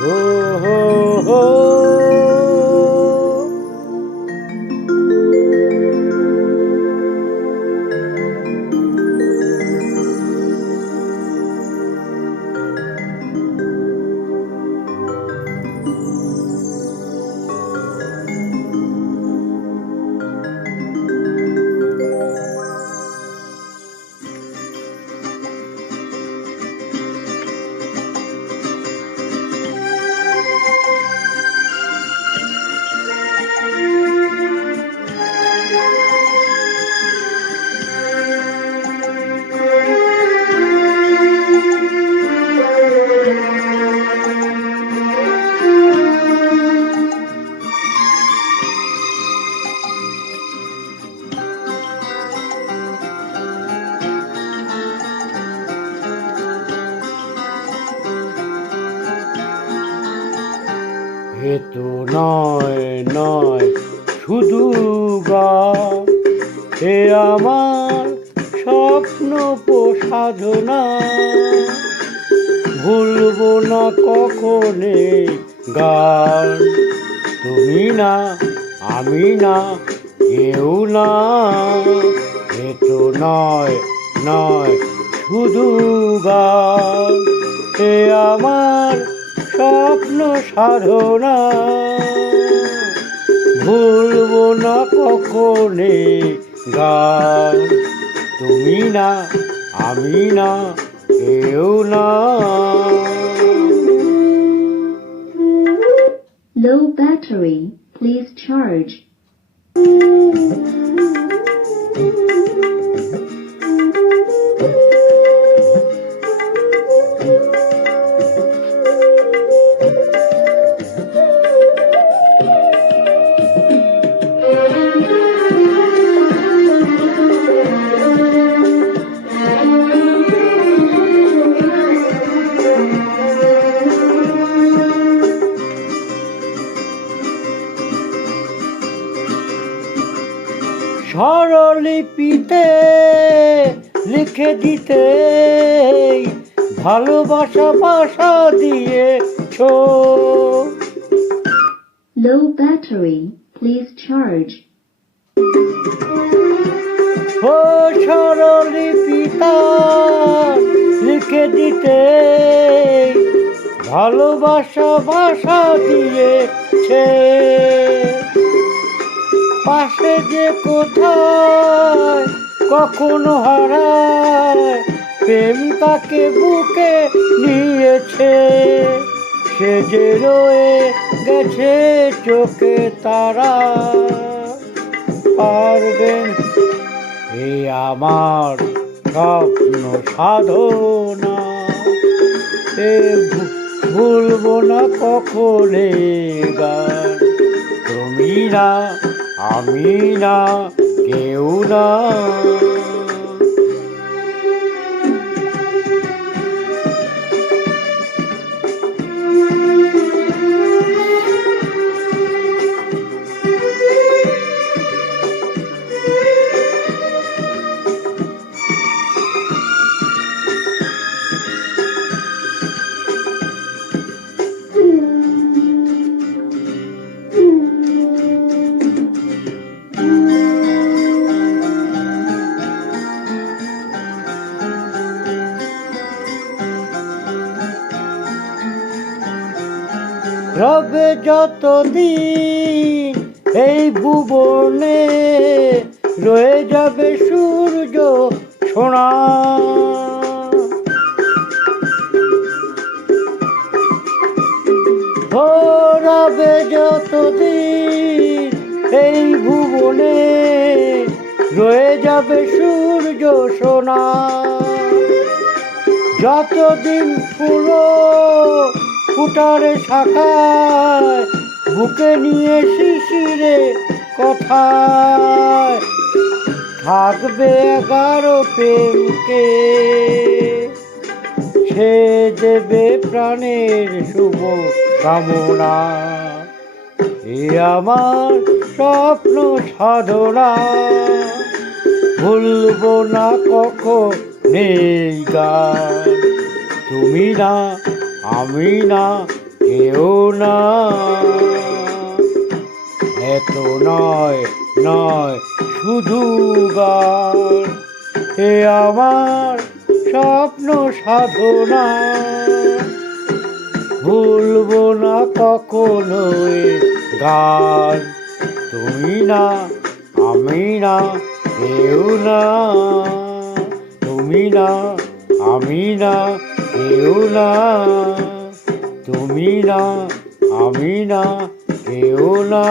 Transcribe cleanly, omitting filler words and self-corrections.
হো হো হো এ তো নয় নয় শুধু গান, এ আমার স্বপ্ন সাধনা। ভুলবো না কখনে গান, তুমি না আমি না কেউ না। এ তো নয় নয় শুধু গান, এ আমার স্বপ্ন সাধনা। ভুলবো না কখনে গান, তুমি না আমি না কেউ না। Low battery, please charge. স্বরলিপিতে লিখে দিতে ভালোবাসা ভাষা দিয়েছ। Low battery, please charge. ও স্বরলিপিতা লিখে দিতে ভালোবাসা ভাষা দিয়েছে। পাশে যে কোথায় কখনো হারায়, প্রেম তাকে বুকে নিয়েছে। সে যে রয়ে গেছে চোখে তারা, পারবেন এই আমার স্বপ্ন সাধনা। এ ভুলবো না কখনে গান, তুমি না আমি না কেউ না। রবে যতদিন এই ভুবনে, রয়ে যাবে সূর্য সোনা। ও রবে যতদিন এই ভুবনে, রয়ে যাবে সূর্য সোনা। যতদিন ফুলো ফুটারে শাখায়, বুকে নিয়ে শিশিরে কথায় থাকবে 11 প্রেমকে। সে দেবে প্রাণের শুভ কামনা, এ আমার স্বপ্ন সাধনা। ভুলবো না কখনো গান, তুমি না আমি না কেউ না, এত নয় নয় শুধু গান, হে আমার স্বপ্ন সাধনা, ভুলবো না কখনো এ গান। তুমি না আমি না কেউ না, তুমি না আমি না কেউ না, তুমি না আমি না কেউ না।